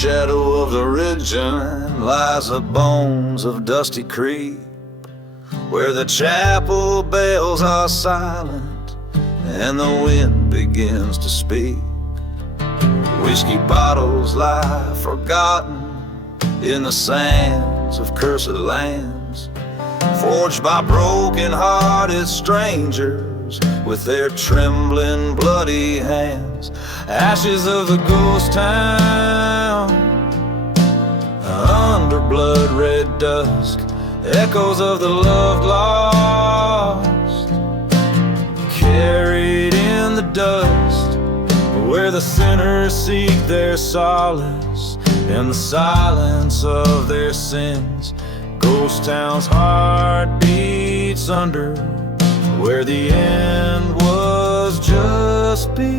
shadow of the ridgeline lies the bones of Dusty Creek, where the chapel bells are silent and the wind begins to speak. Whiskey bottles lie forgotten in the sands of cursed lands, forged by broken-hearted strangers with their trembling, bloody hands. Ashes of the ghost town, under blood-red dusk, echoes of the loved lost, carried in the dust, where the sinners seek their solace in the silence of their sins. Ghost town's heart beats under, where the end was just beginning.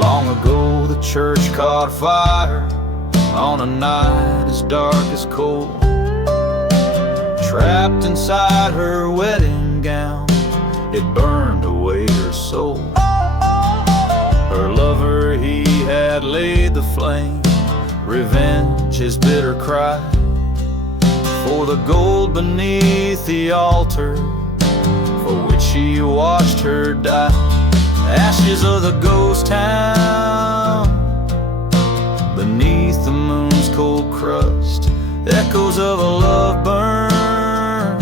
Long ago the church caught fire on a night as dark as coal. Trapped inside her wedding gown, it burned away her soul. Her lover, he had laid the flame, revenge his bitter cry, for the gold beneath the altar for which he watched her die. Ashes of the ghost town, beneath the moon's cold crust, echoes of a love burn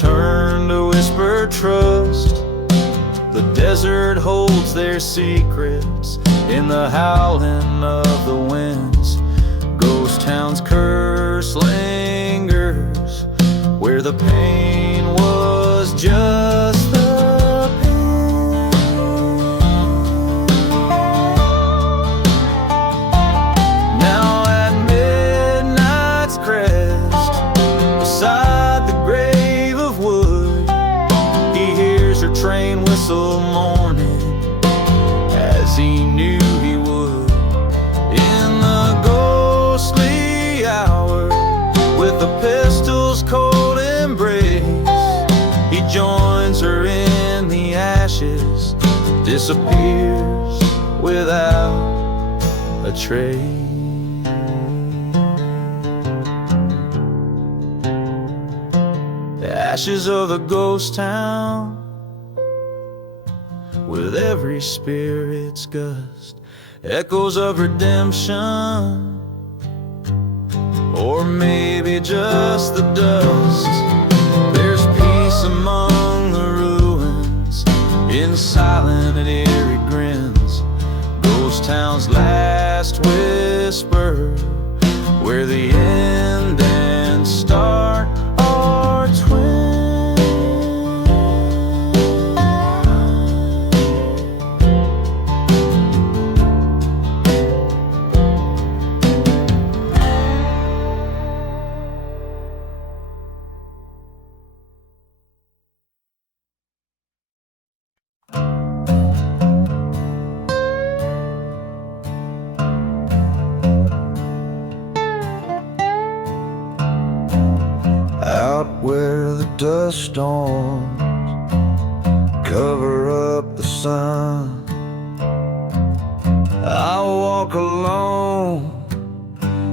turn to whispered trust. The desert holds their secrets in the howling of the winds. Ghost town's curse lingers, where the pain was just the pain. Now at midnight's crest, beside the grave of wood, he hears her train whistle mourning, as he knew he would. In the ghostly hour, with the pistol's cold embrace, he joins her in the ashes, disappears without a trace. The ashes of the ghost town, with every spirit's gust, echoes of redemption, or maybe just the dust. There's peace among the ruins, in silent and eerie grins. Ghost town's last whisper, where the end and start are twins. Out where the dust storms cover up the sun, I walk alone,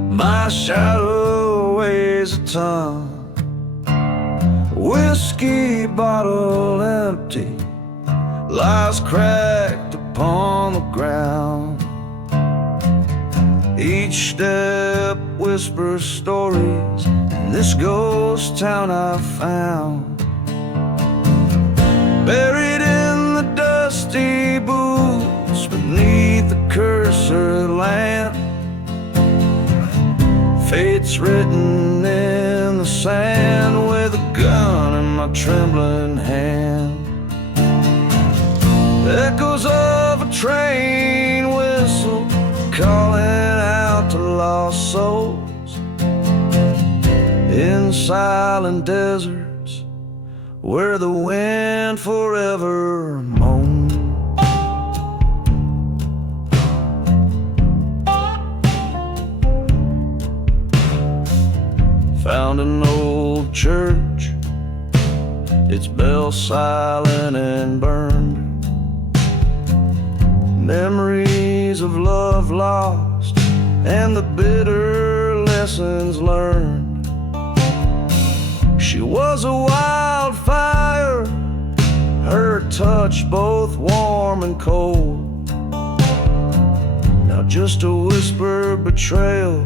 my shadow weighs a ton. Whiskey bottle empty lies cracked upon the ground. Each step whispers stories in this ghost town I've found. Buried in the dusty boots beneath the cursed land, fate's written in the sand, with a gun in my trembling hand. Echoes of a train whistle calling out to lost souls in silent deserts where the wind forever moans. Found an old church its bell silent and burned. Memories of love lost and the bitter lessons learned. She was a wildfire, her touch both warm and cold. Now just a whispered betrayal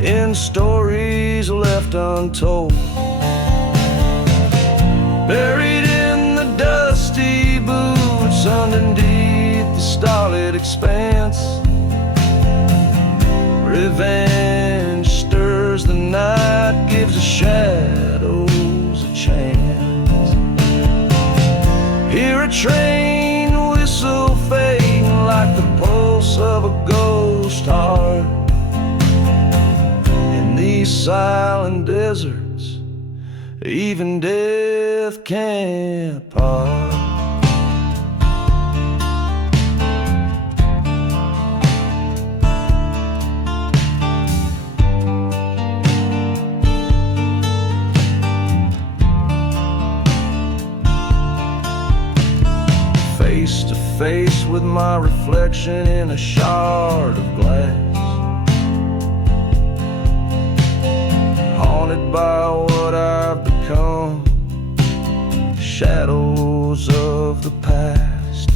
in stories left untold. Buried in the dusty boots underneath the starlit expanse, revenge stirs the night, gives the shadows a chance. Hear a train whistle fading like the pulse of a ghost heart. In these silent deserts, even death can't part. Face to face with my reflection in a shard of glass, haunted by what I've become, shadows of the past.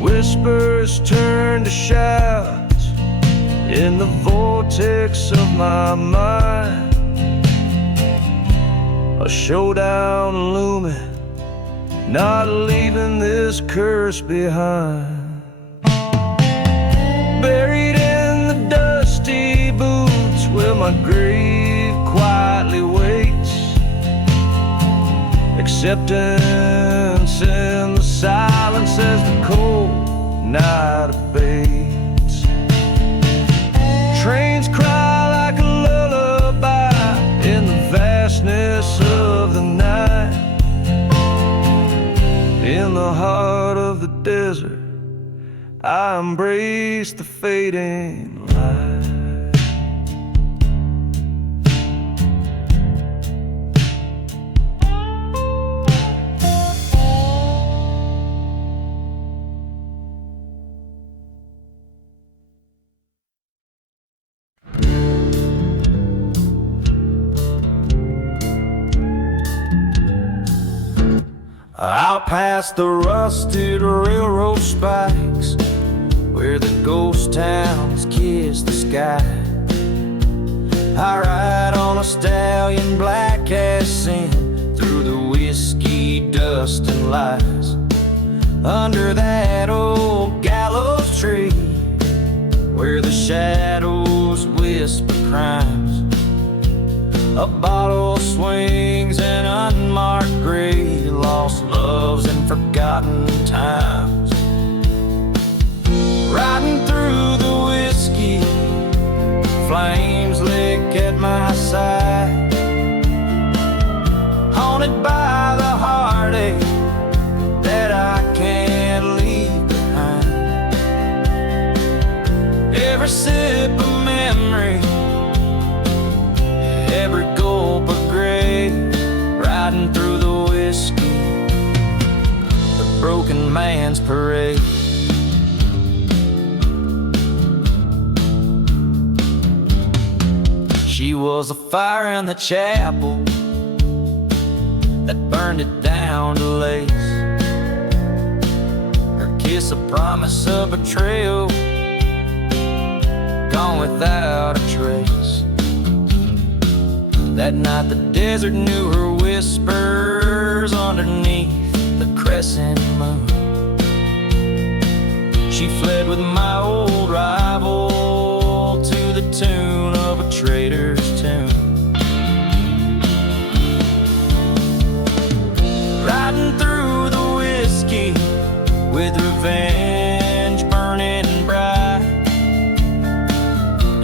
Whispers turn to shouts in the vortex of my mind. A showdown looming, not leaving this curse behind. Buried in the dusty boots where my grave quietly waits, acceptance in the silence as the cold night abates. Trains cry like a lullaby in the vastness of the night. In the heart of the desert, I embrace the fading light. Out past the rusted railroad spikes, where the ghost towns kiss the sky, I ride on a stallion black as sin through the whiskey dust and lies. Under that old gallows tree, where the shadows whisper crimes, a bottle swings an unmarked grave, lost loves and forgotten times. Riding through the whiskey, flames lick at my side, haunted by the heartache that I can't leave behind. Every sip of memory, every gulp of gray, riding through the whiskey, the broken man's parade. She was a fire in the chapel that burned it down to lace, her kiss a promise of betrayal, gone without a trace. That night the desert knew her whispers underneath the crescent moon. She fled with my old rival to the tune of a trader's tune. Riding through the whiskey with revenge burning bright,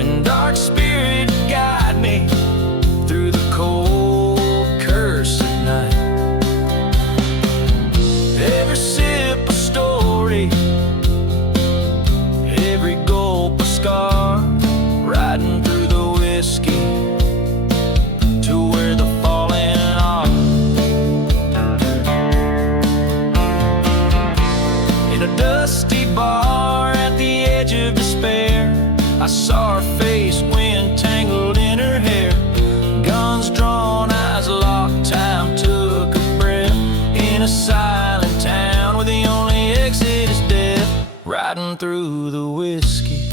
and dark spirit guide me through the cold cursed night. Every sip a story, every gulp a scar. I saw her face, wind tangled in her hair. Guns drawn, eyes locked, time took a breath. In a silent town where the only exit is death. Riding through the whiskey,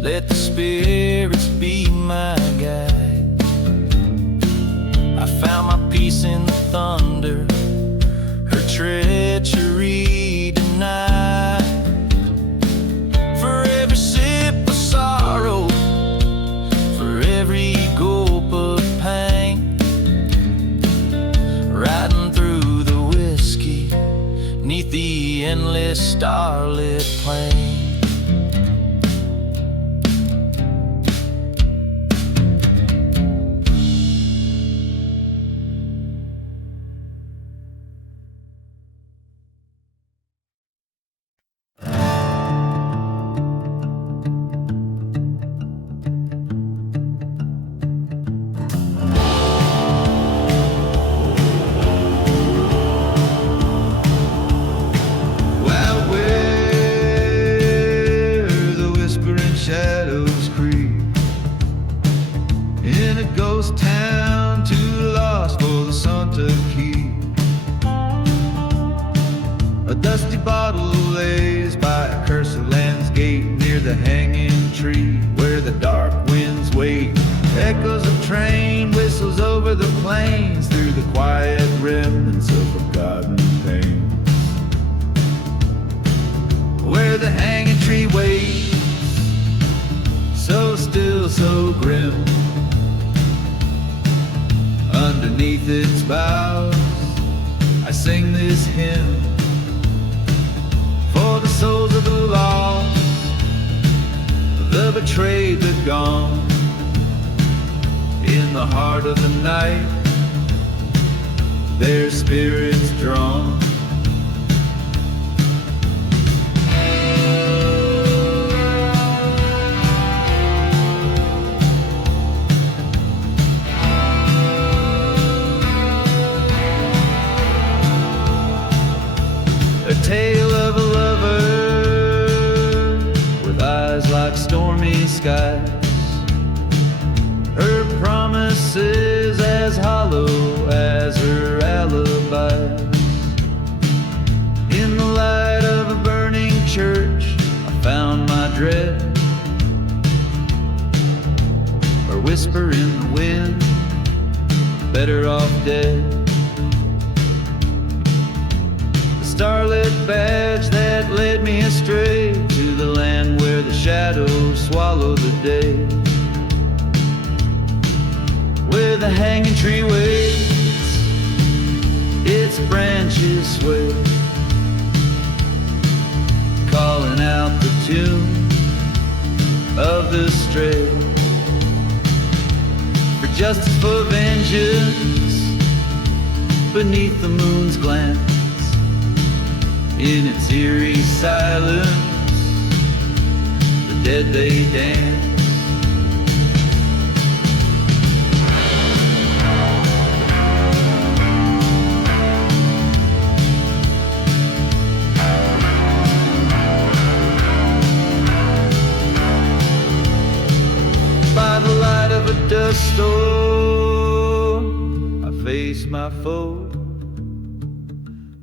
let the spirits be my guide. I found my peace in the thunder, her treachery denied. For every sip of sorrow, for every gulp of pain, riding through the whiskey, 'neath the endless starlit plain. Shadows creep in a ghost town, too lost for the sun to keep. A dusty bottle lays by a cursed land's gate, near the hanging tree where the dark winds wait. Echoes of train whistles over the plains, through the quiet remnants of forgotten pains. Where the hanging tree waits, so still, so grim. Underneath its boughs, I sing this hymn for the souls of the lost, the betrayed, the gone. In the heart of the night, their spirits drawn. Tale of a lover with eyes like stormy skies, her promises as hollow as her alibis. In the light of a burning church, I found my dread, or whisper in the wind, better off dead. Starlit badge that led me astray to the land where the shadows swallow the day, where the hanging tree waits, its branches sway, calling out the tune of the stray. For justice, for vengeance, beneath the moon's glance, in its eerie silence, the dead they dance. By the light of a dust storm, I face my foe.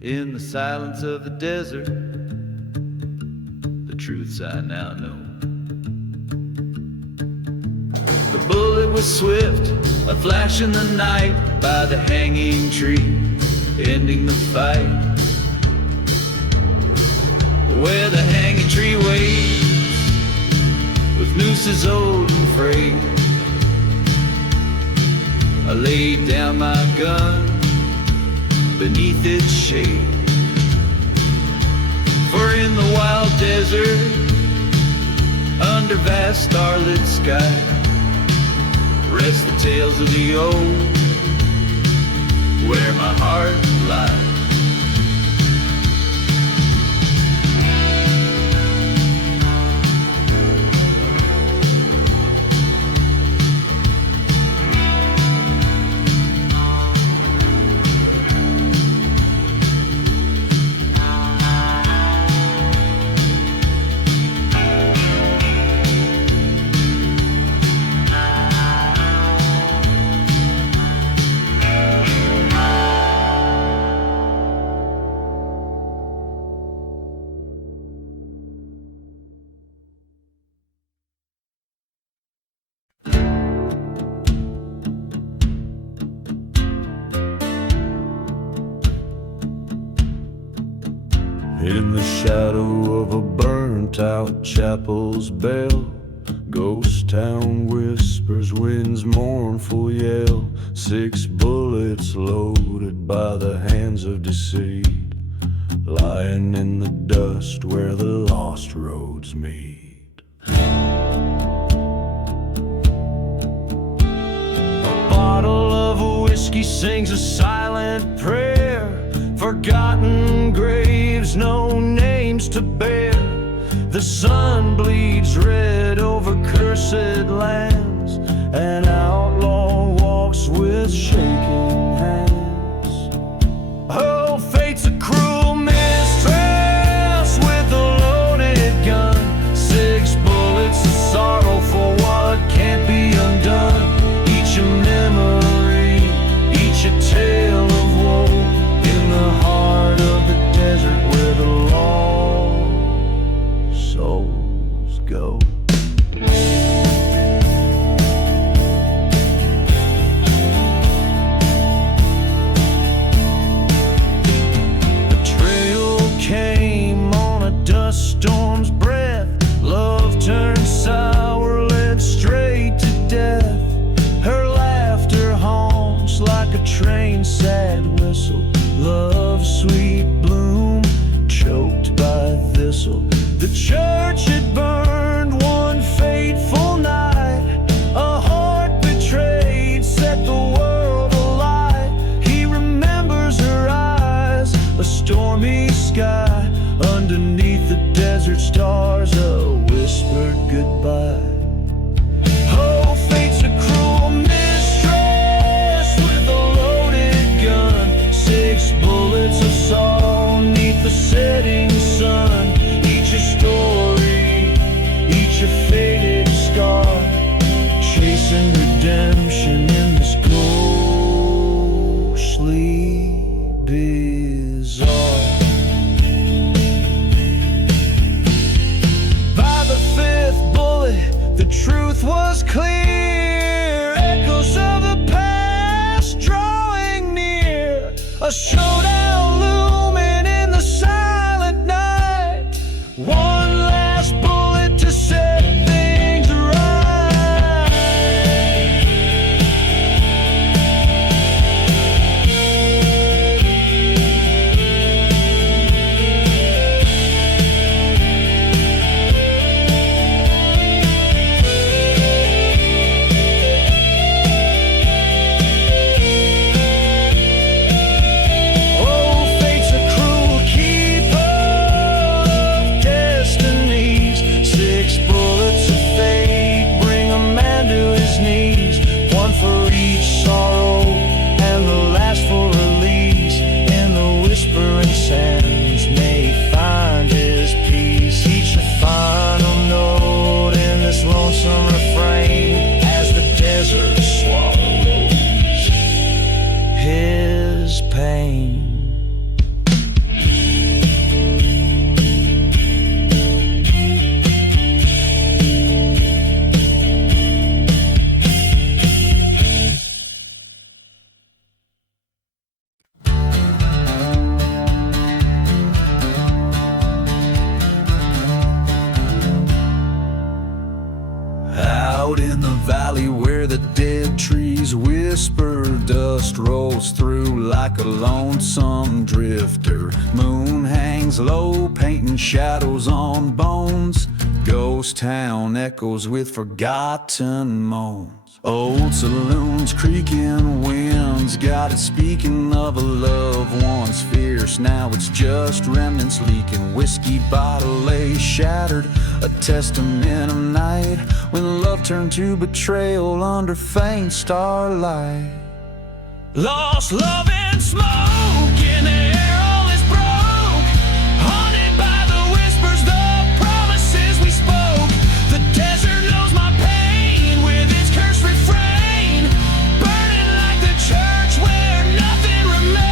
In the silence of the desert, the truths I now know. The bullet was swift, a flash in the night, by the hanging tree, ending the fight. Where the hanging tree waits, with nooses old and frayed, I laid down my gun beneath its shade. For in the wild desert, under vast starlit sky, rest the tales of the old, where my heart lies. In the shadow of a burnt-out chapel's bell, ghost town whispers, wind's mournful yell. 6 bullets loaded by the hands of deceit, lying in the dust where the lost roads meet. A bottle of whiskey sings a silent prayer. Forgotten graves, no names to bear. The sun bleeds red over cursed lands. An outlaw walks with shaking hands. Oh, fate's a cruel mistress with a loaded gun. 6 bullets of sorrow for what can't be undone. Each a memory, each a tale of woe. In the heart of the desert where the lost souls go. Betrayal came on a dust storm's breath. Love turned sour, led straight to death. Her laughter haunts like a train's sad whistle. Love's sweet bloom choked by thistle. The church had burned one fateful night. A heart betrayed set the world alight. He remembers her eyes, a stormy sky. Underneath the desert stars, a whispered goodbye. Oh, fate's a cruel mistress with a loaded gun. 6 bullets of sorrow neath the setting sun. Each a story, each a faded scar, chasing redemption in this ghostly bizarre. By the 5th bullet, the truth was clear. Echoes of the past drawing near. A showdown looming in the silent night. One last bullet to set things right. Oh, fate's a cruel keeper of destinies. 6 bullets of fate bring a man to his knees. One for each sorrow and the last for release. In the whispering sands may he find his peace. Each a final note in this lonesome refrain as the desert swallows his pain. Out in the valley where the dead trees whisper, dust rolls through like a lonesome drifter. Moon hangs low, painting shadows on bones. Ghost town echoes with forgotten moans. Old saloons creaking, winds got it speaking of a love once fierce. Now it's just remnants leaking. Whiskey bottle lay shattered, a testament of night when love turned to betrayal under faint starlight. Lost love and smoke in the air, all is broke. Haunted by the whispers, the promises we spoke. The desert knows my pain with its cursed refrain, burning like the church where nothing remains.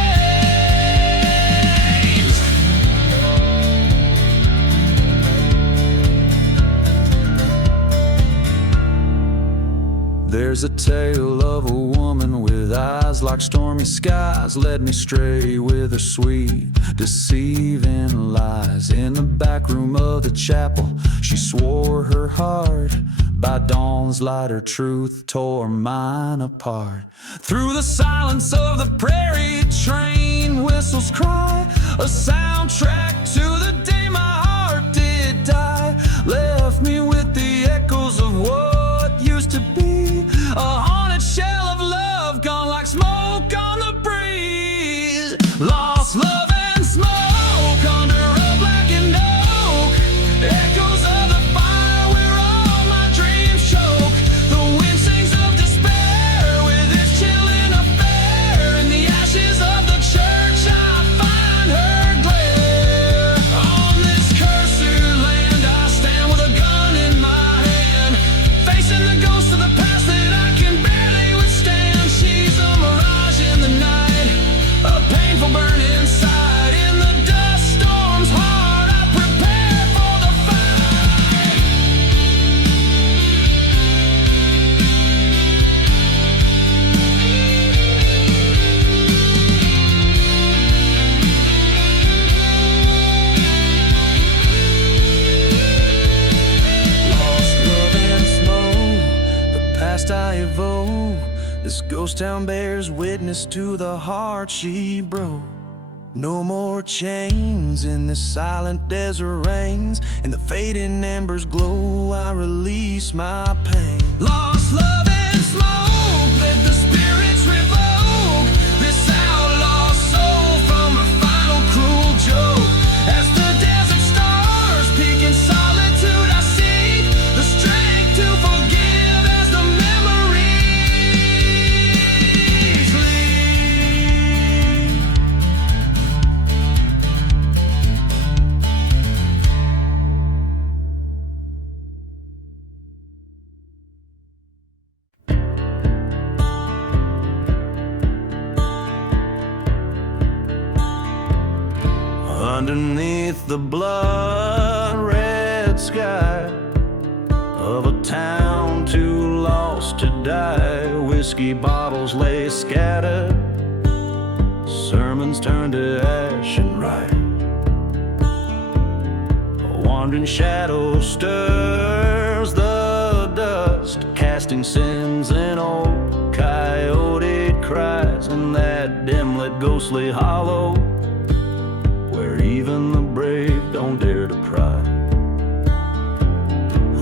There's a tale of a woman with eyes like stormy skies, led me stray with her sweet, deceiving lies. In the back room of the chapel, she swore her heart. By dawn's light, her truth tore mine apart. Through the silence of the prairie, train whistles cry, a soundtrack to the day my heart did die. Left me with the echoes of what used to be, a haunted shell of love gone like smoke on the breeze. Lost love and smoke under a blackened oak, echoes of the fire where all my dreams choke. The wind sings of despair with its chilling affair. In the ashes of the church I find her glare. On this cursed land I stand with a gun in my hand, facing the ghost of the past that I can barely withstand. She's a mirage in the night, a painful burn inside. In the dust storm's heart I prepare for the fight. Lost love and smoke, the past I evoke. This ghost town bears witness to the heart she broke. No more chains in this silent desert rains. In the fading embers glow, I release my pain. Lost love and smoke, let the spirits revoke this outlaw soul from her final cruel joke. As the desert stars peek in solitude, I seek the strength to forgive as the memories leave. Underneath the blood-red sky of a town too lost to die, whiskey bottles lay scattered, sermons turned to ash and rye. A wandering shadow stirs the dust, casting sins in old coyote cries in that dim-lit ghostly hollow where even the brave don't dare to pry.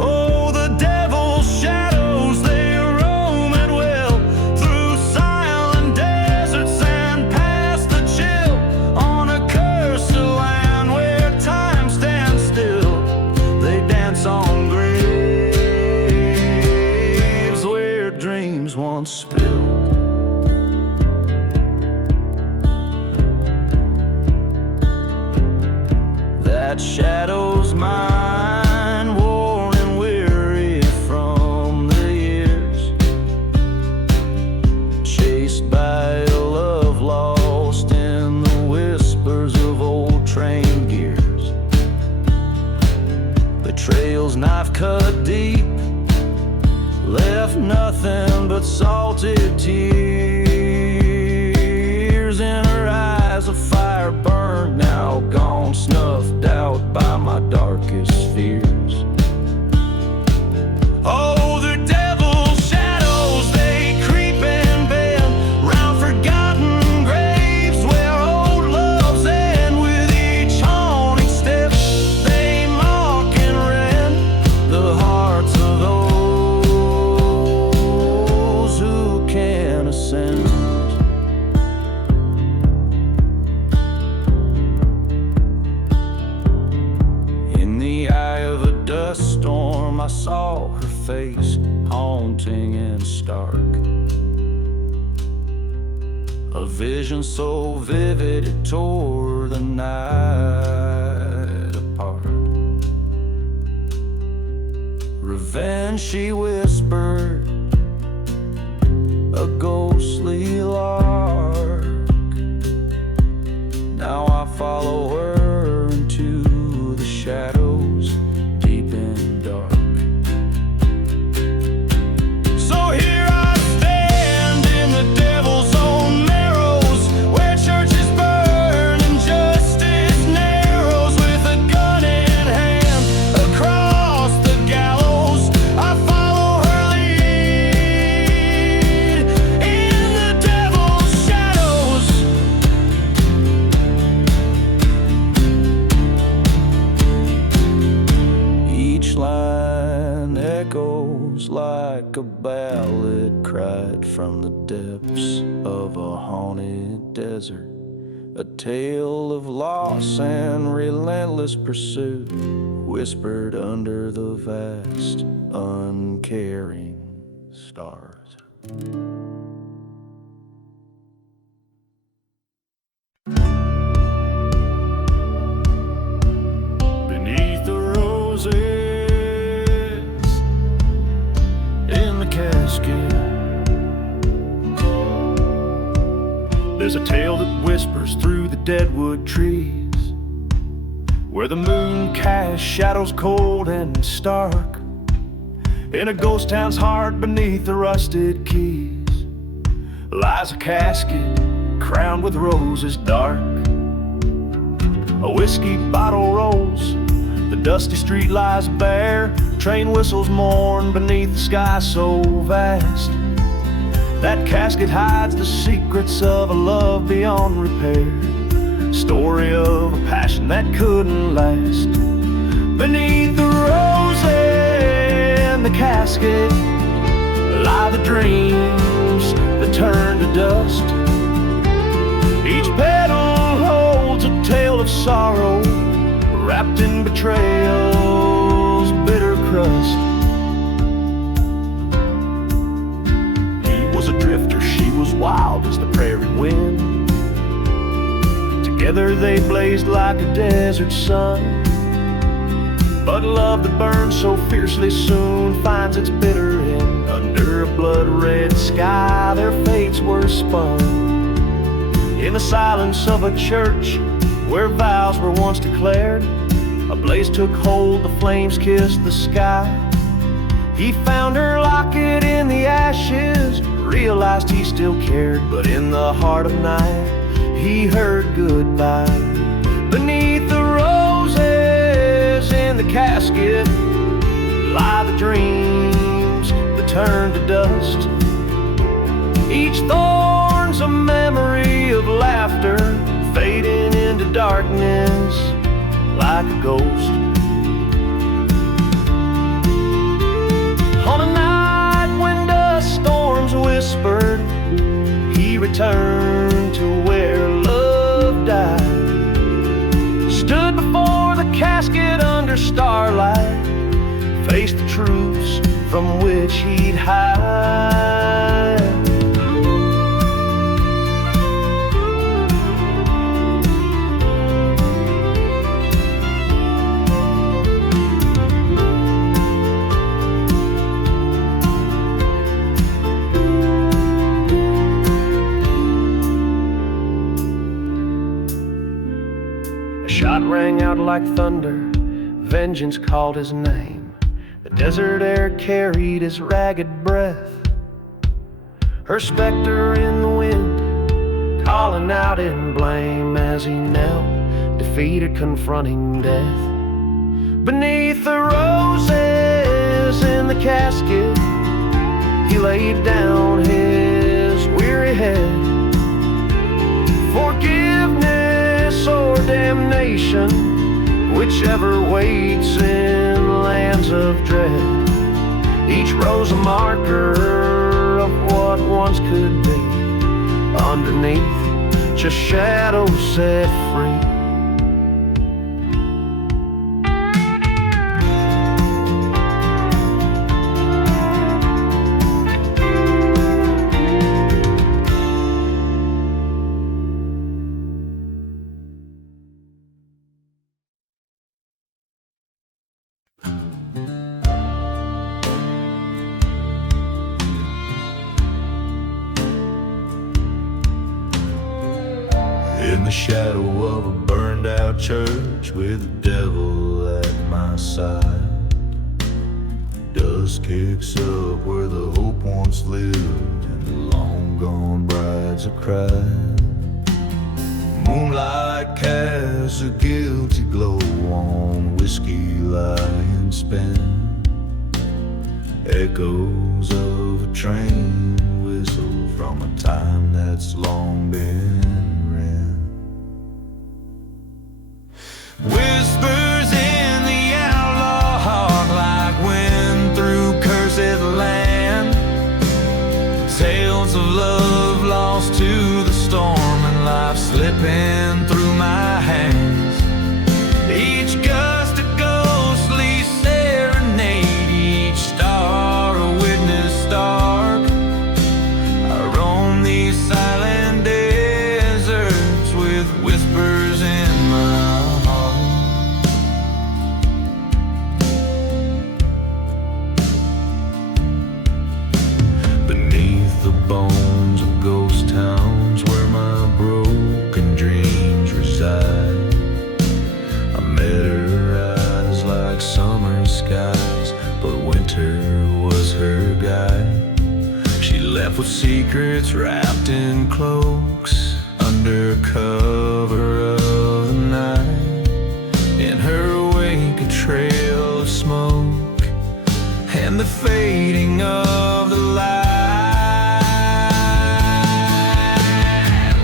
Oh, the devil's shadows, they roam at will through silent deserts and past the chill, on a cursed land where time stands still. They dance on graves where dreams once spilled. That shadow's mine, worn and weary from the years, chased by a love lost in the whispers of old train gears. Betrayal's knife cut deep, left nothing but salted tears. In her eyes a fire burned, now gone, snuffed out by my darkest fears. Oh, the devil's shadows, they creep and bend round forgotten graves where old loves end. With each haunting step they mock and rend the hearts of those who can ascend. Storm, I saw her face, haunting and stark. A vision so vivid it tore the night apart. Revenge, she whispered, a ghostly lark. Now I follow her into the shadows, deep and dark. So here like a ballad cried from the depths of a haunted desert, a tale of loss and relentless pursuit, whispered under the vast, uncaring stars. Beneath the roses in the casket, there's a tale that whispers through the deadwood trees, where the moon casts shadows cold and stark, in a ghost town's heart beneath the rusted keys lies a casket crowned with roses dark. A whiskey bottle rolls, the dusty street lies bare, train whistles mourn beneath the sky so vast. That casket hides the secrets of a love beyond repair, story of a passion that couldn't last. Beneath the roses in the casket lie the dreams that turn to dust. Each petal holds a tale of sorrow, wrapped in betrayal's bitter crust. He was a drifter, she was wild as the prairie wind. Together they blazed like a desert sun, but love that burns so fiercely soon finds its bitter end. Under a blood-red sky their fates were spun. In the silence of a church where vows were once declared, a blaze took hold, the flames kissed the sky. He found her locket in the ashes, realized he still cared, but in the heart of night he heard goodbye. Beneath the roses in the casket lie the dreams that turn to dust. Each thorn's a memory of laughter, fading into darkness like a ghost. On a night when dust storms whispered, he returned to where love died. Stood before the casket under starlight, faced the truths from which he'd hide. Shot rang out like thunder, vengeance called his name. The desert air carried his ragged breath. Her specter in the wind, calling out in blame as he knelt, defeated, confronting death. Beneath the roses in the casket, he laid down his weary head. Forgiveness or damnation, whichever waits in lands of dread. Each rose a marker of what once could be, underneath just shadows set free. In the shadow of a burned out church with the devil at my side, dust kicks up where the hope once lived and the long gone brides are cried. Moonlight casts a guilty glow on whiskey lying spent, echoes of a train whistle from a time that's long been rent. Whispers in the outlaw heart like wind through cursed land. slipping through my hands. Each gust a ghostly serenade, each star a witness stark. I roam these silent deserts with whispers in my heart. Beneath the bones of ghost towns where my broken dreams reside, I met her eyes like summer skies, but winter was her guide. She left with secrets wrapped in cloaks under cover of the night. In her wake a trail of smoke and the fading of the light.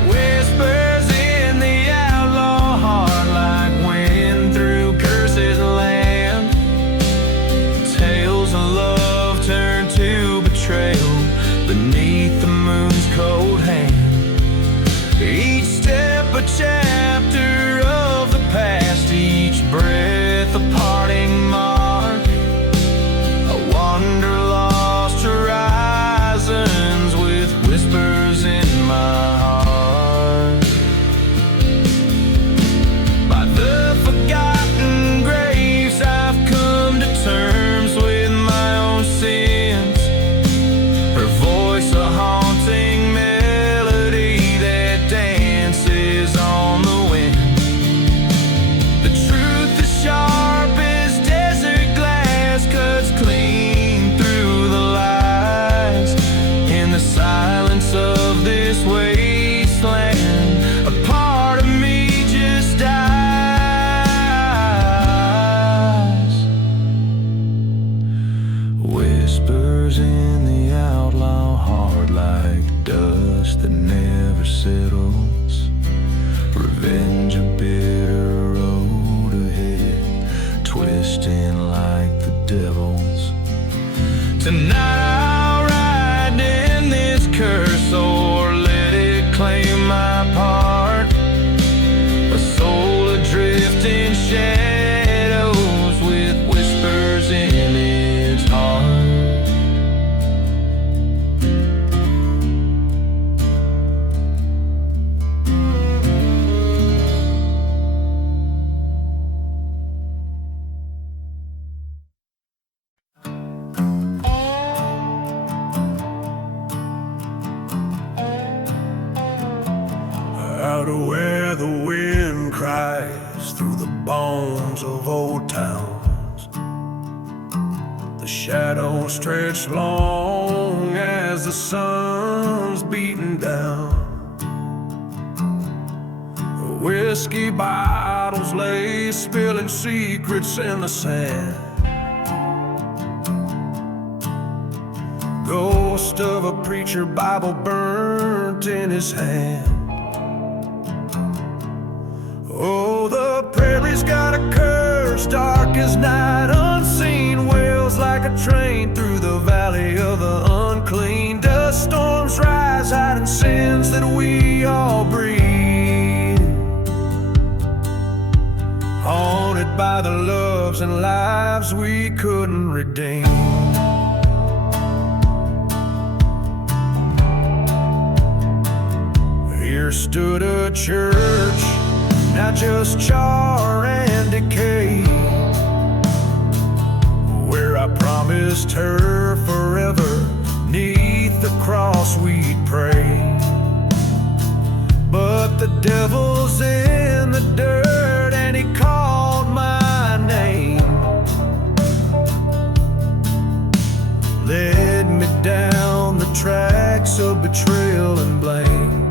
Whispers in the outlaw heart like wind through cursed land. Tales of love turned to betrayal beneath the moon's cold hand. Each step a chapter of the past, each breath a parting mark. I wander lost horizons with whispers in my heart. By the forgotten graves I've come to terms with my own sins. Her voice a haunting melody that dances on the wind. The truth is sharp as desert glass, cuts clean through the lies. In the silence of this wasteland, a part of me just dies. Whispers in the outlaw heart like dust that never settles. Revenge a bitter road ahead, twisting like the devil's. Tonight I'll ride in this curse or let it claim my part. A soul adrift in shadows with whispers in its heart. Out of where the wind cries through the bones of old towns, the shadows stretch long as the sun's beating down. Whiskey bottles lay spilling secrets in the sand. Ghost of a preacher, Bible burnt in his hand. Oh, the prairie's got a curse, dark as night, unseen wails like a train through the valley of the unclean. Dust storms rise, hiding sins that we all breathe. Haunted by the loves and lives we couldn't redeem. Here stood a church, now just char and decay, where I promised her forever, 'neath the cross we'd pray. But the devil's in the dirt and he called my name, led me down the tracks of betrayal and blame.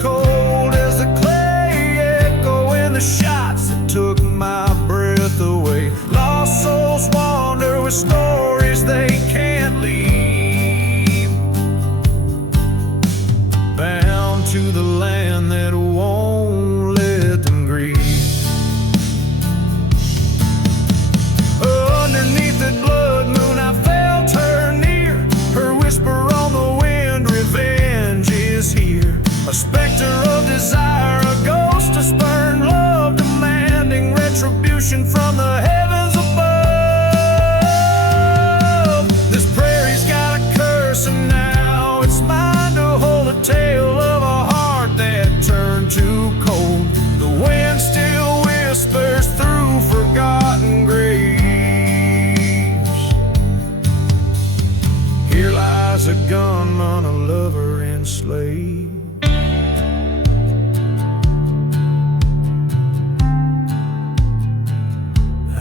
Cold as the clay, echoing the shots that took my breath away. Lost souls wander with stories they can't leave, bound to the land that won't let them grieve. Underneath that blood moon I felt her from the heavens above. This prairie's got a curse, and now it's mine to hold a tale of a heart that turned too cold. The wind still whispers through forgotten graves. Here lies a gunman, a lover enslaved.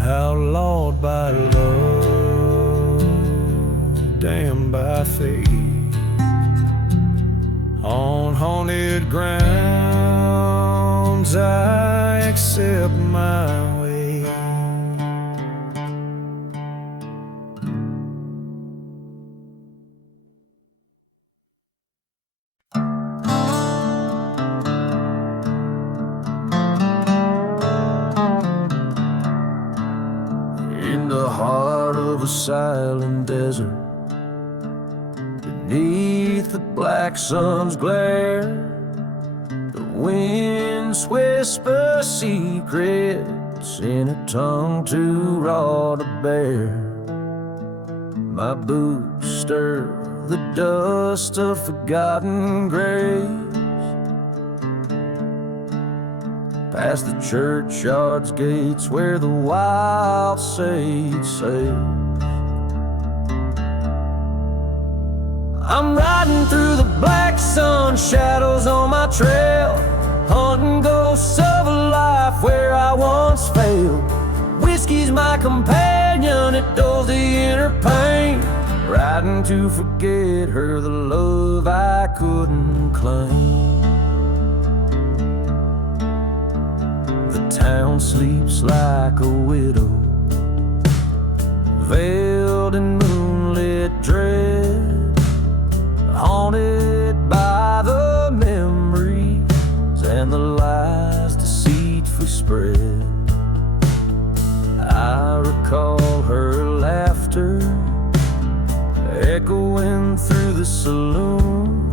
Outlawed by love, damned by fate. On haunted grounds I accept my way. In the heart of a silent desert, beneath the black sun's glare, the winds whisper secrets in a tongue too raw to bear. My boots stir the dust of forgotten graves, past the churchyard's gates where the wild sage sails. I'm riding through the black sun, shadows on my trail, hunting ghosts of a life where I once failed. Whiskey's my companion, it dulls the inner pain, riding to forget her, the love I couldn't claim. The town sleeps like a widow, veiled in moonlit dread, haunted by the memories and the lies deceitfully spread. I recall her laughter echoing through the saloon,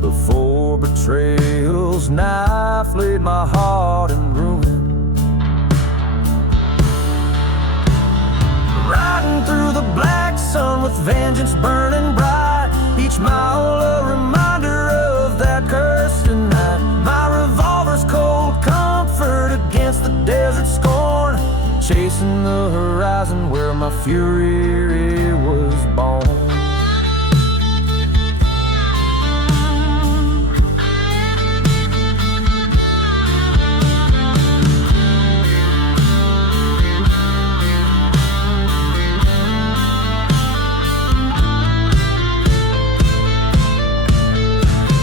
before betrayal's knife laid my heart in ruin. Riding through the black sun with vengeance burning bright, each mile a reminder of that cursed night. My revolver's cold comfort against the desert scorn, chasing the horizon where my fury was born.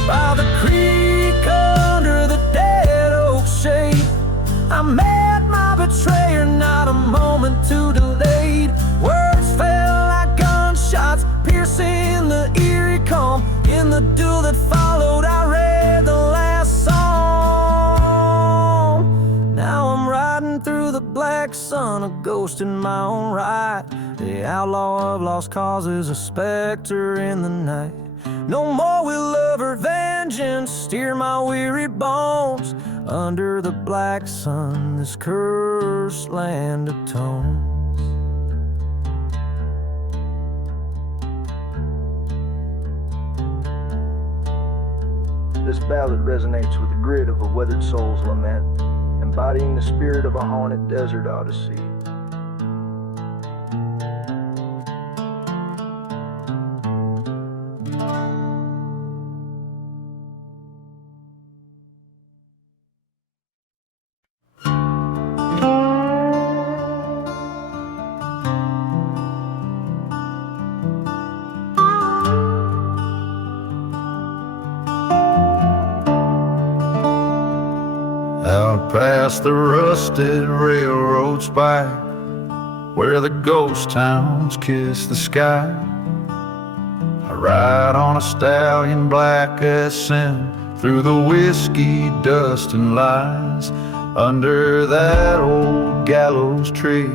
By the creek under the dead oak shade, I met my betrayer, not a moment too delayed. Words fell like gunshots, piercing the eerie calm. In the duel that followed, I read the last song. Now I'm riding through the black sun, a ghost in my own right, the outlaw of lost causes, a specter in the night. No more will love or vengeance steer my weary bones. Under the black sun, this cursed land atones. This ballad resonates with the grit of a weathered soul's lament, embodying the spirit of a haunted desert odyssey. Out past the rusted railroad spike, where the ghost towns kiss the sky, I ride on a stallion black as sin, through the whiskey dust and lies, under that old gallows tree,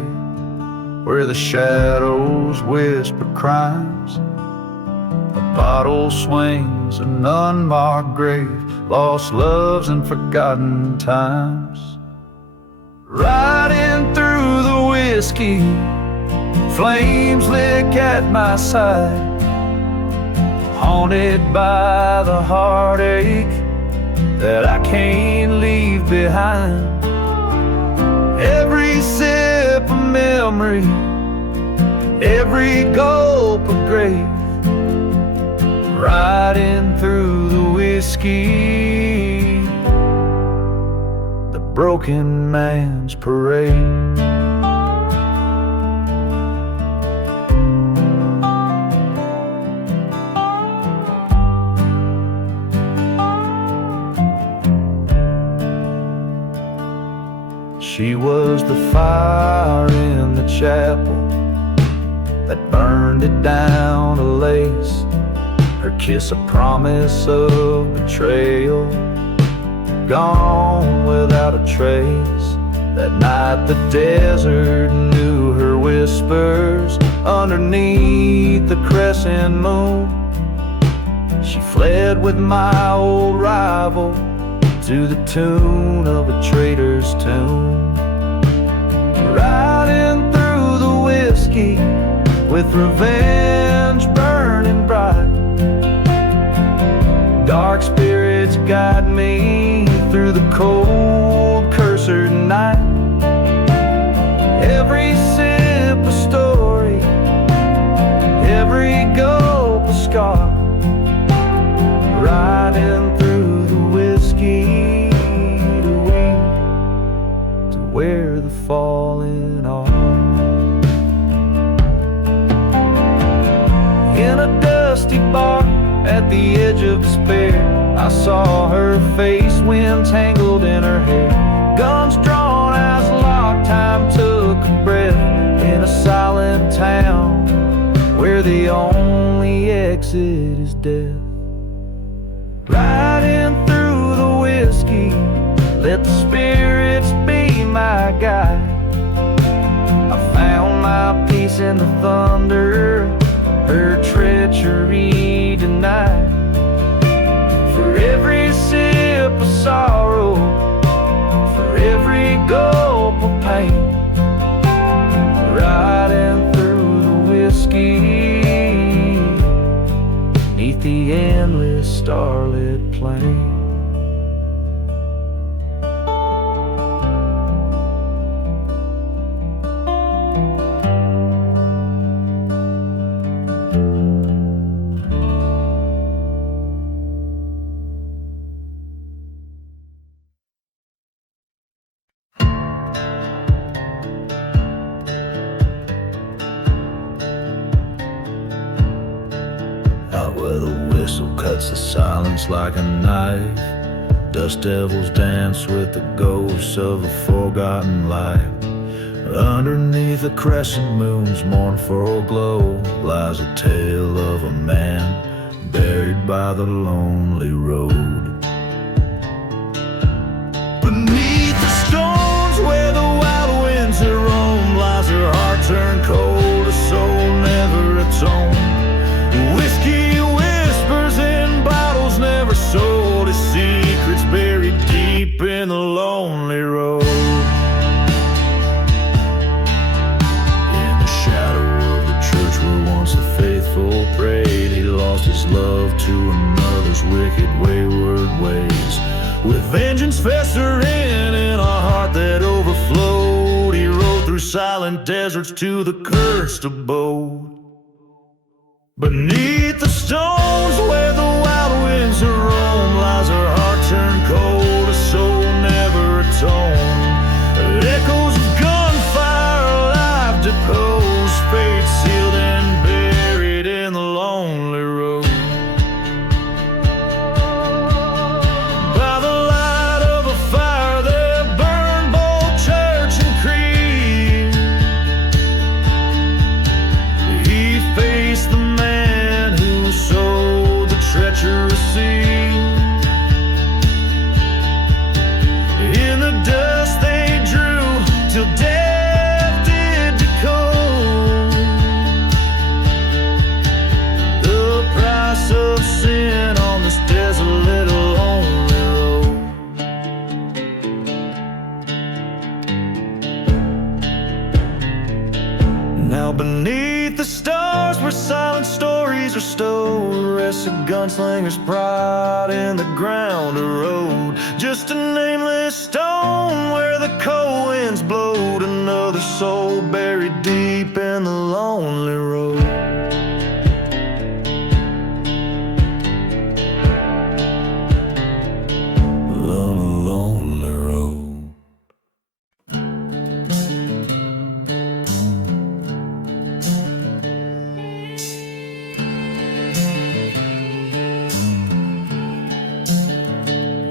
where the shadows whisper crimes. A bottle swings, an unmarked grave, lost loves and forgotten times. Riding Riding through the whiskey, flames lick at my side, haunted by the heartache that I can't leave behind. Every sip of memory, every gulp of grave, riding through the whiskey, the broken man's parade. She was the fire in the chapel that burned it down to lace, her kiss a promise of betrayal, gone without a trace. That night the desert knew her whispers underneath the crescent moon. She fled with my old rival to the tune of a traitor's tune. Riding through the whiskey with revenge burning bright, dark spirits guide me through the cold, cursed night. Every sip a story, every gulp a scar, riding through the whiskey to where the fallen are. In a dusty bar at the edge of despair, I saw her face, wind tangled in her hair. Guns drawn, eyes locked, time took a breath. In a silent town where the only exit is death. Riding through the whiskey, let the spirits be my guide. I found my peace in the thunder, her treachery denied. For every sip of sorrow, for every gulp of pain, riding through the whiskey, neath the endless starlit plain. Out where the whistle cuts the silence like a knife, dust devils dance with the ghosts of a forgotten life. Underneath the crescent moon's mournful glow lies a tale of a man buried by the lonely road. Beneath the stones where the wild winds have roamed lies her heart turned cold, a soul never atoned. Whiskey whispers in bottles never sold, his secrets buried deep in the lonely road. In the shadow of the church where once the faithful prayed, he lost his love to another's wicked wayward ways. With vengeance festering in a heart that overflowed, he rode through silent deserts to the cursed abode. Beneath the stones where the wild winds have roamed lies her heart turned cold, a soul never atoned. Echoes of gunfire, life deposed, fate sealed and buried in the lonely road. By the light of a fire that burned both church and creed, he faced the man who sowed the treachery Now beneath the stars where silent stories are stowed rests a gunslinger's pride in the ground a road. Just a nameless stone where the cold winds blowed. Another soul buried deep in the lonely road.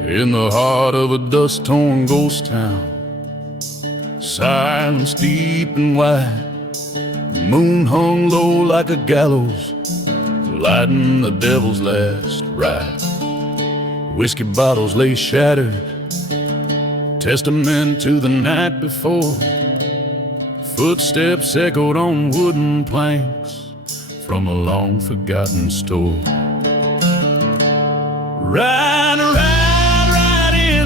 In the heart of a dust-torn ghost town, silence deep and wide, the moon hung low like a gallows, lighting the devil's last ride. Whiskey bottles lay shattered, testament to the night before. Footsteps echoed on wooden planks from a long-forgotten store. Ride,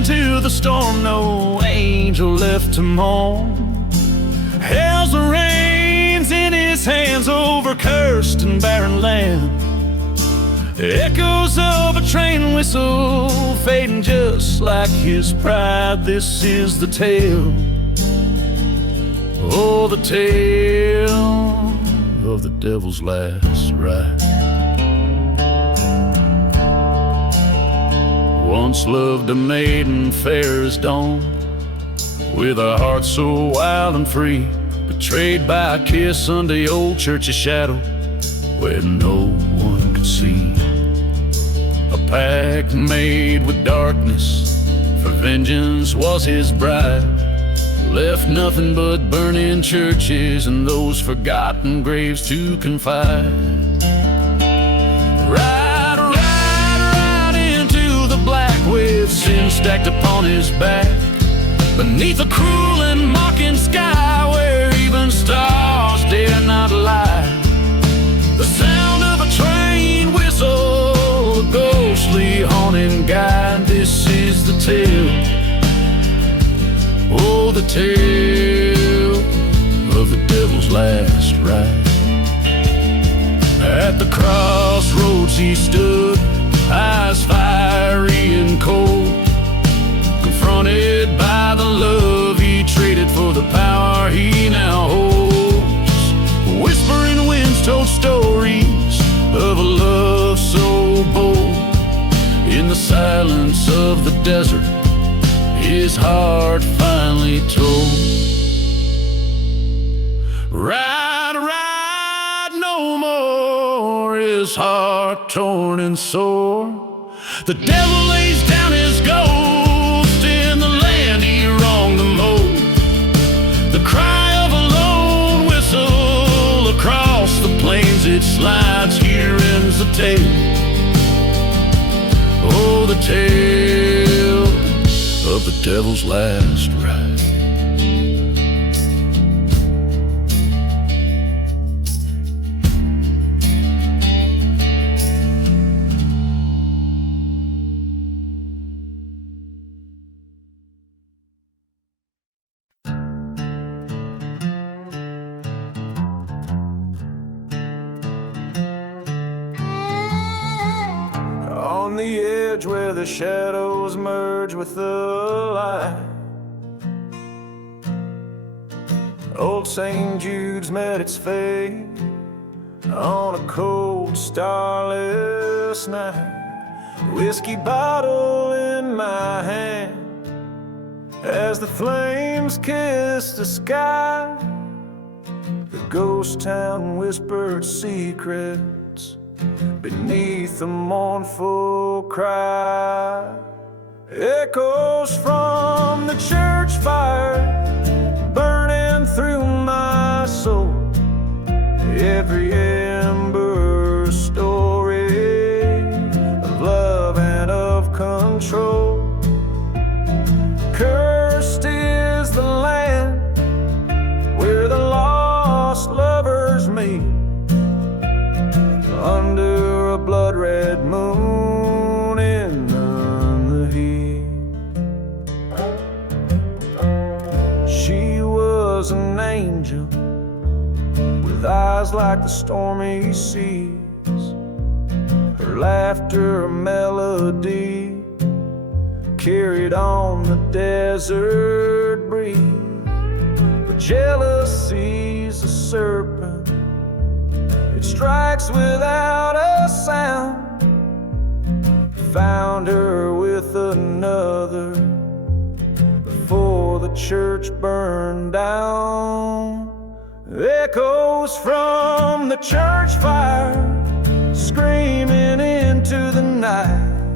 into the storm, no angel left to mourn. Hell's the reins in his hands over cursed and barren land. Echoes of a train whistle fading just like his pride. This is the tale, oh, the tale of the devil's last ride. Once loved a maiden fair as dawn, with a heart so wild and free, betrayed by a kiss under the old church's shadow, where no one could see. A pact made with darkness, for vengeance was his bride. Left nothing but burning churches and those forgotten graves to confide. With sin stacked upon his back, beneath a cruel and mocking sky, where even stars dare not lie. The sound of a train whistle, a ghostly haunting guide. This is the tale, oh, the tale of the devil's last ride. At the crossroads he stood, eyes fiery and cold, confronted by the love he traded for the power he now holds. Whispering winds told stories of a love so bold. In the silence of the desert, his heart finally told. Ride, ride no more, his heart torn and sore. The devil lays down his ghost in the land he wronged the most. The cry of a lone whistle across the plains it slides. Here ends the tale, oh, the tale of the devil's last ride. On the edge where the shadows merge with the light, old St. Jude's met its fate on a cold, starless night. Whiskey bottle in my hand as the flames kiss the sky. The ghost town whispered secrets beneath the mournful cry. Echoes from the church fire burning through my soul. Every ember a story of love and of control. Cursed is the land where the lost lovers meet, under a blood-red moon in the heat. She was an angel with eyes like the stormy seas, her laughter a melody carried on the desert breeze. But jealousy's a serpent, it strikes without a sound. Found her with another before the church burned down. Echoes from the church fire screaming into the night,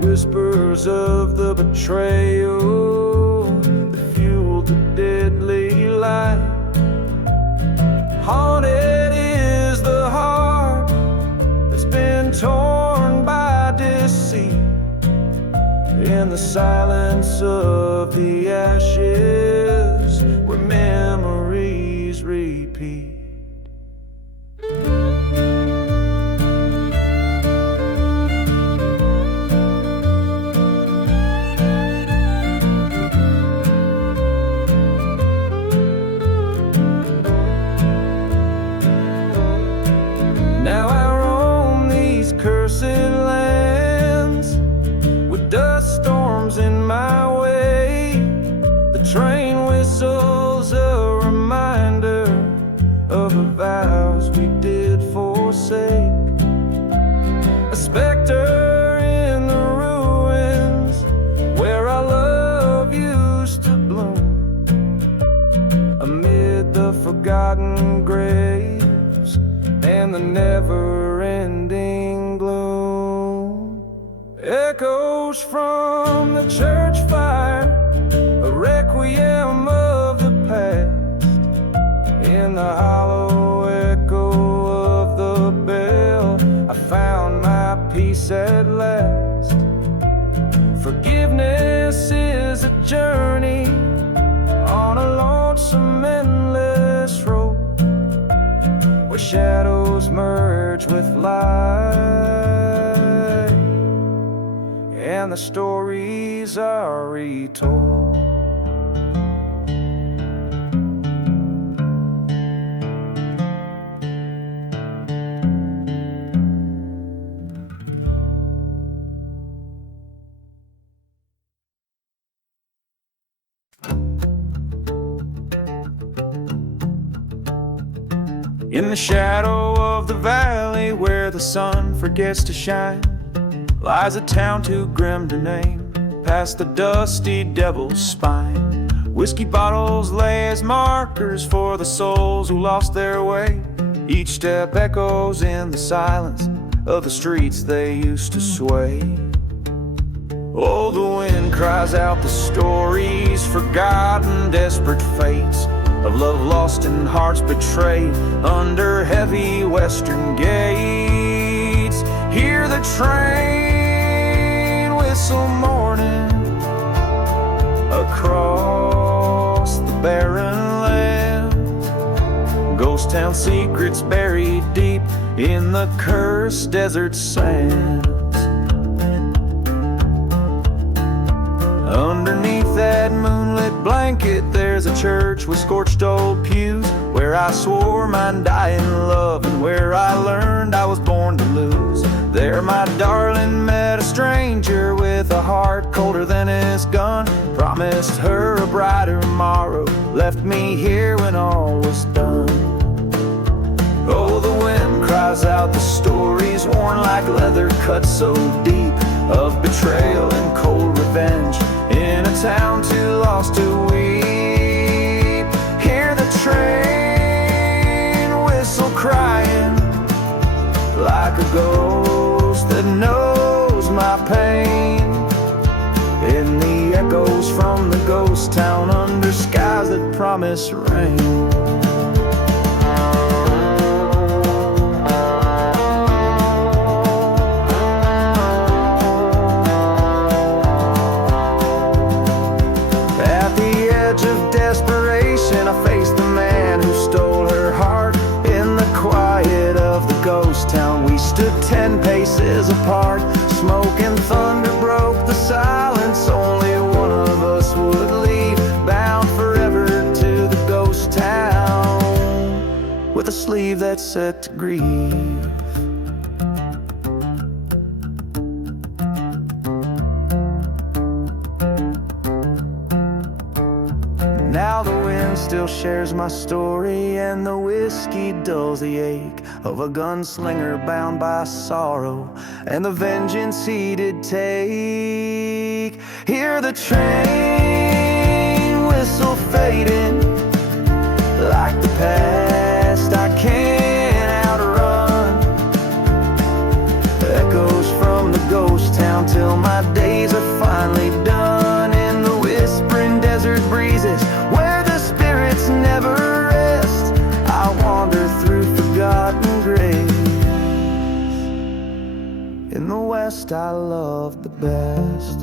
whispers of the betrayal that fueled the deadly light. Haunted is the heart that's been torn by deceit, in the silence of the ashes where memories repeat. Now I roam these cursed lands with dust storms in my way. The train whistles a reminder of the vows we did forsake. A specter in the ruins where our love used to bloom, amid the forgotten graves and the never-ending gloom. Echoes from the church fire, a requiem of the past, in the hollow echo of the bell I found my peace at last. Forgiveness is a journey on a lonesome endless road, where shadows merge with light and the stories are retold. In the shadow of the valley where the sun forgets to shine, lies a town too grim to name, past the dusty devil's spine. Whiskey bottles lay as markers for the souls who lost their way. Each step echoes in the silence of the streets they used to sway. Oh, the wind cries out the stories, forgotten, desperate fates of love lost and hearts betrayed under heavy western gates. Hear the train whistle mourning across the barren land. Ghost town secrets buried deep in the cursed desert sands. Underneath that moonlit blanket there's a church with scorched old pews, where I swore my undying love and where I learned I was born to lose. There my darling met a stranger with a heart colder than his gun, promised her a brighter morrow, left me here when all was done. Oh, the wind cries out the stories worn like leather, cut so deep, of betrayal and cold revenge in a town too lost to weep. Hear the train whistle crying like a ghost that knows my pain, in the echoes from the ghost town under skies that promise rain. I faced the man who stole her heart in the quiet of the ghost town. We stood 10 paces apart. Smoke and thunder broke the silence. Only one of us would leave, bound forever to the ghost town. with a sleeve that's set to grieve. Now the wind still shares my story, and the whiskey dulls the ache of a gunslinger bound by sorrow and the vengeance he did take. Hear the train whistle fading, like the past I can't outrun. Echoes from the ghost town till my days are finally done. In the whispering desert breezes where the spirits never rest, I wander through forgotten graves. In the West I love the best.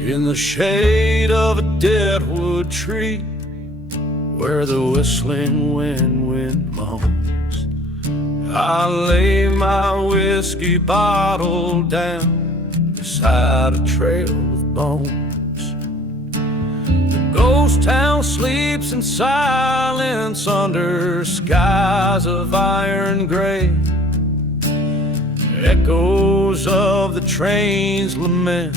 In the shade of a deadwood tree, where the whistling wind moans, I lay my whiskey bottle down beside a trail of bones. The ghost town sleeps in silence under skies of iron gray. Echoes of the train's lament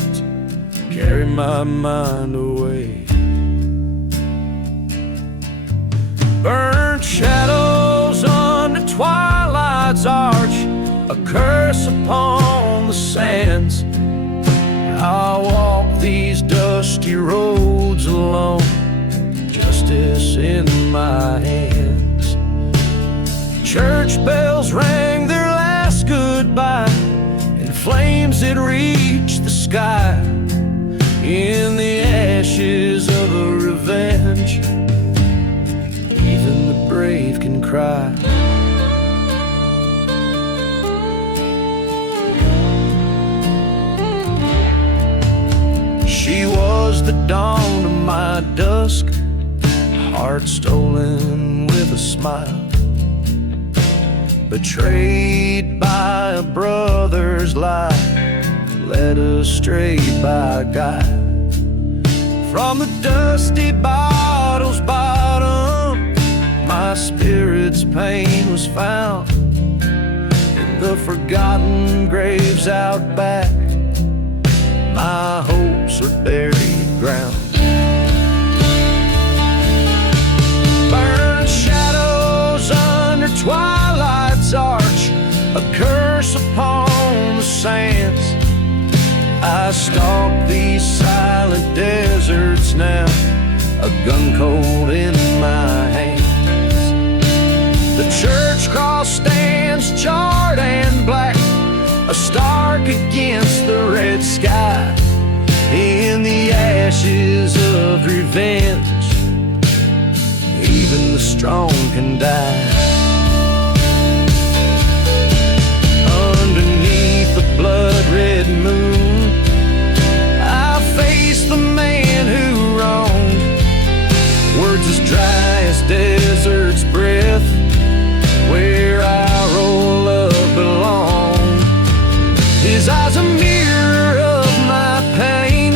carry my mind away. Burnt shadows under twilight's arch, a curse upon the sands. I walk these dusty roads alone, justice in my hands. Church bells rang their last goodbye, and flames that reach the sky. In the ashes of a revenge, even the brave can cry. She was the dawn of my dusk, heart stolen with a smile, betrayed by a brother's lie, led astray by God. From the dusty bottle's bottom, my spirit's pain was found. In the forgotten graves out back, my hopes are buried ground. Burned shadows under twilight's arch, a curse upon the sands. I stalk these silent deserts now, a gun cold in my hands. The church cross stands charred and black, a stark against the red sky. In the ashes of revenge, even the strong can die. Underneath the blood-red moon, the man who wronged, words as dry as desert's breath, where I roll up alone. His eyes a mirror of my pain,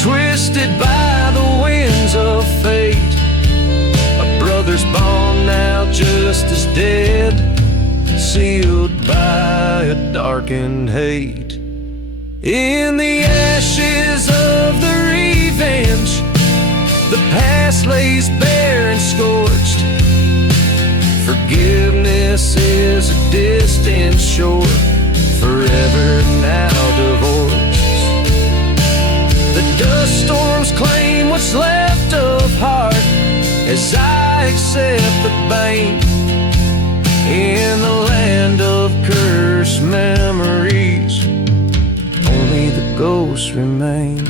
twisted by the winds of fate. A brother's bond now just as dead, sealed by a darkened hate. In the ashes of the revenge, the past lays bare and scorched. Forgiveness is a distant shore, forever now divorced. The dust storms claim what's left of heart, as I accept the bane. In the land of cursed memories, only the ghosts remain.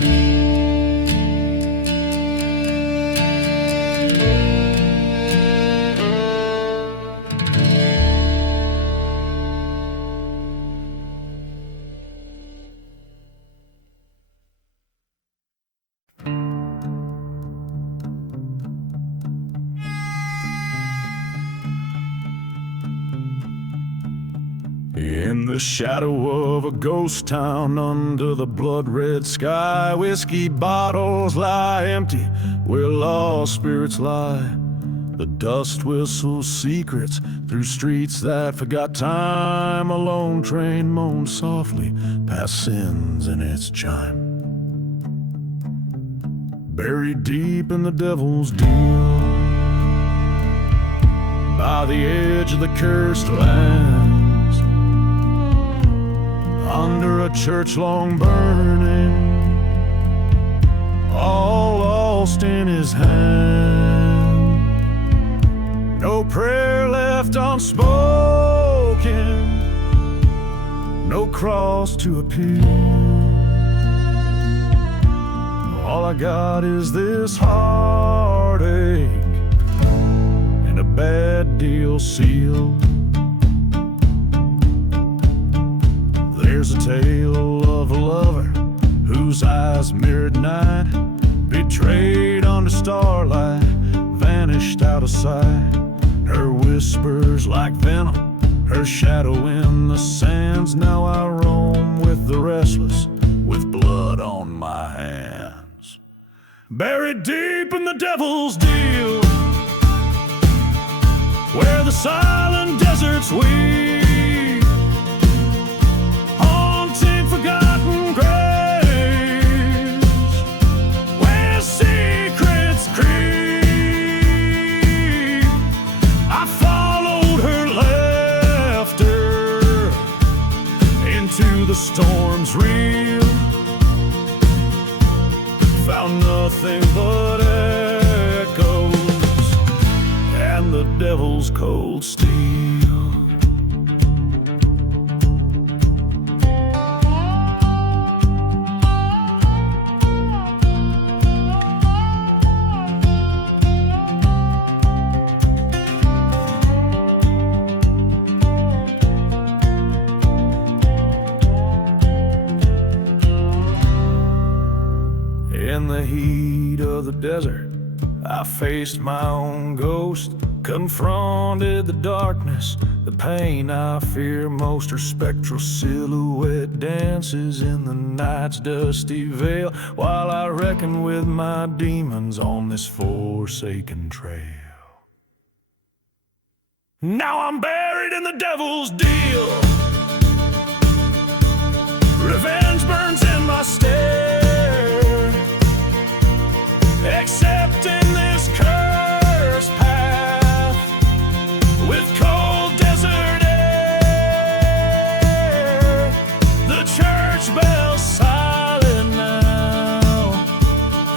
In the shadow of a ghost town under the blood-red sky, whiskey bottles lie empty where lost spirits lie. The dust whistles secrets through streets that forgot time. A lone train moans softly past sins in its chime. Buried deep in the devil's deal, by the edge of the cursed lands, under a church long burning, all lost in his hand. No prayer left unspoken, no cross to appeal. All I got is this heartache and a bad deal sealed. There's a tale of a lover whose eyes mirrored night, betrayed under starlight, vanished out of sight. Her whispers like venom, her shadow in the sands. Now I roam with the restless, with blood on my hands. Buried deep in the devil's deal, where the silent deserts weep, haunting forgotten graves, where secrets creep. I followed her laughter into the storm's reel, found nothing but echoes and the devil's cold steel. In the heat of the desert, I faced my own ghost, confronted the darkness, the pain I fear most. Her spectral silhouette dances in the night's dusty veil, while I reckon with my demons on this forsaken trail. Now I'm buried in the devil's deal, revenge burns in my stare, accepting this cursed path with cold desert air. The church bell's silent now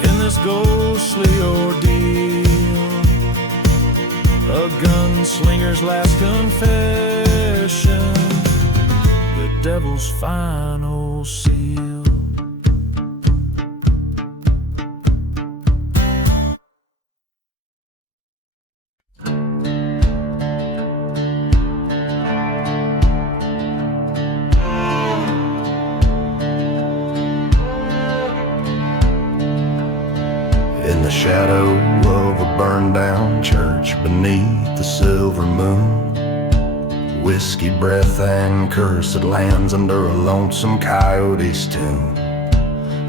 in this ghostly ordeal, a gunslinger's last confession, the devil's final seal. In the shadow of a burned down church beneath the silver moon, whiskey breath and curse that lands under a lonesome coyote's tune.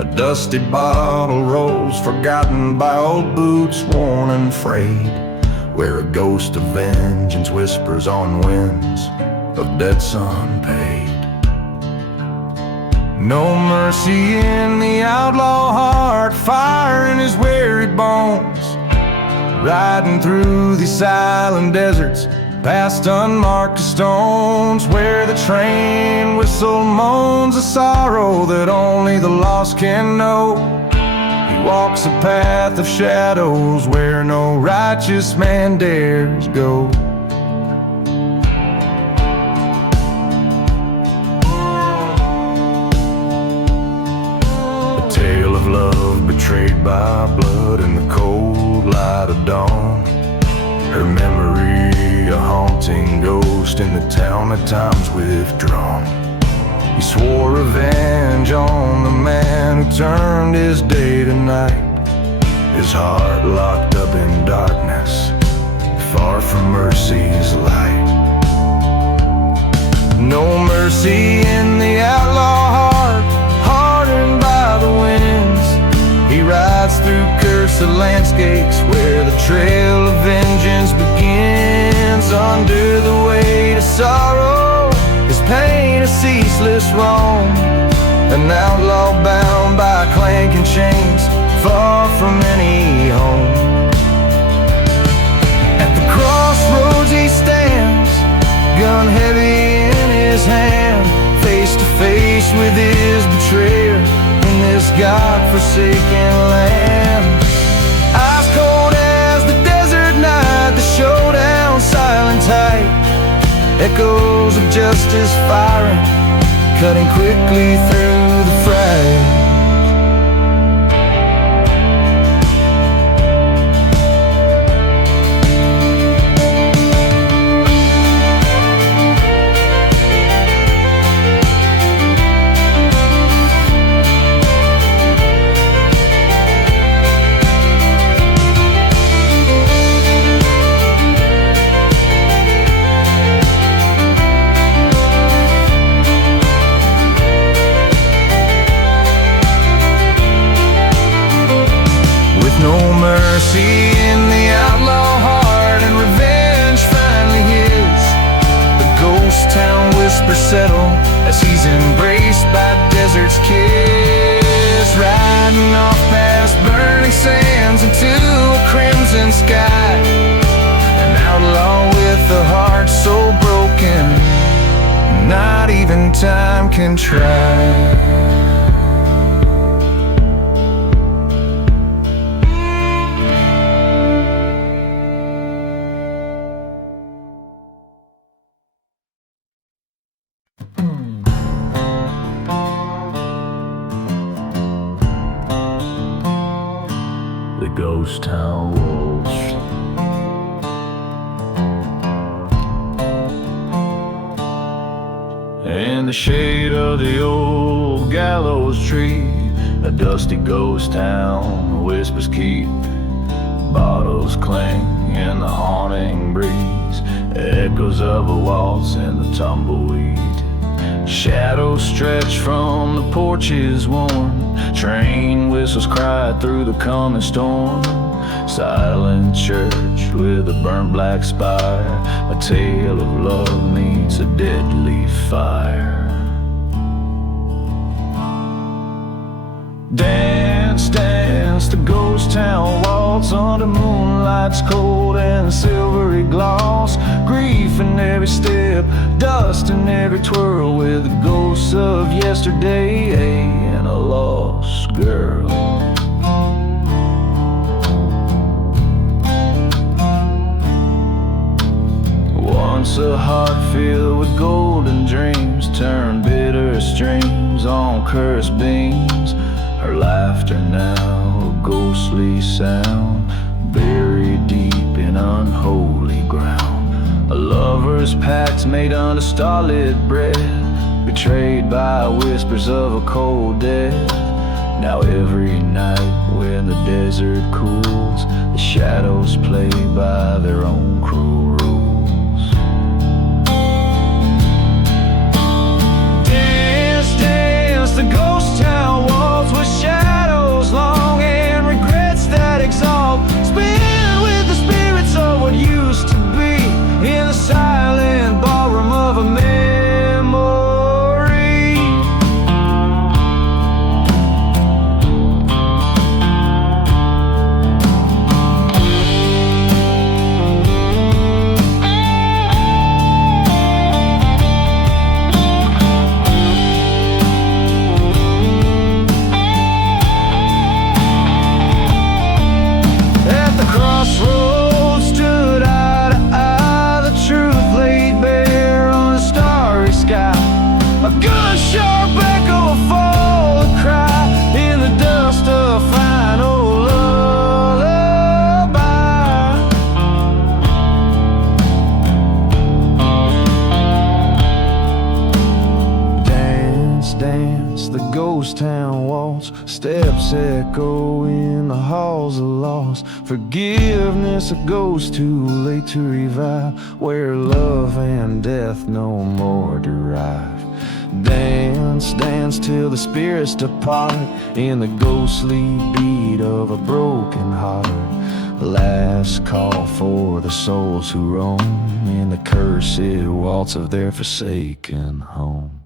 A dusty bottle rolls forgotten by old boots worn and frayed, where a ghost of vengeance whispers on winds of debts unpaid. No mercy in the outlaw heart, fire in his wearied bones, riding through these silent deserts, past unmarked stones, where the train whistle moans a sorrow that only the lost can know. He walks a path of shadows where no righteous man dares go. Love betrayed by blood in the cold light of dawn, her memory a haunting ghost in the town at times withdrawn. He swore revenge on the man who turned his day to night, his heart locked up in darkness, far from mercy's light. no mercy in the outlaw heart, hardened by the winds. He rides through cursed landscapes where the trail of vengeance begins. Under the weight of sorrow, his pain a ceaseless roam, an outlaw bound by clanking chains, far from any home. At the crossroads he stands, gun heavy in his hand, face to face with his betrayer in this God-forsaken land. Ice cold as the desert night, the showdown silent tight, echoes of justice firing, cutting quickly through the fray. Mercy in the outlaw heart, and revenge finally his. The ghost town whispers settle as he's embraced by desert's kiss, riding off past burning sands into a crimson sky. An outlaw with a heart so broken, not even time can try. Ghost town walls, in the shade of the old gallows tree, a dusty ghost town whispers keep, bottles cling in the haunting breeze, echoes of a waltz in the tumbleweed. Shadows stretch from the porches worn, train whistles cry through the coming storm. Silent church with a burnt black spire, a tale of love meets a deadly fire. Dance, dance, the ghost town waltz under moonlight's cold and silvery gloss. Grief in every step, dust in every twirl, with the ghosts of yesterday and a lost girl. Once a heart filled with golden dreams turned bitter streams on cursed beams. Her laughter now a ghostly sound, buried deep in unholy ground. A lover's pact made under starlit breath, betrayed by whispers of a cold death. Now every night when the desert cools, the shadows play by their own cruel rules. Dance, dance, the ghost town walls with shadows long and regrets that exalt. Spin with the spirits of what used to be in the silent ballroom of a memory. ghost town waltz, steps echo in the halls of lost. Forgiveness, a ghost too late to revive, where love and death no more derive. Dance, dance till the spirits depart, in the ghostly beat of a broken heart. Last call for the souls who roam, in the cursed waltz of their forsaken home.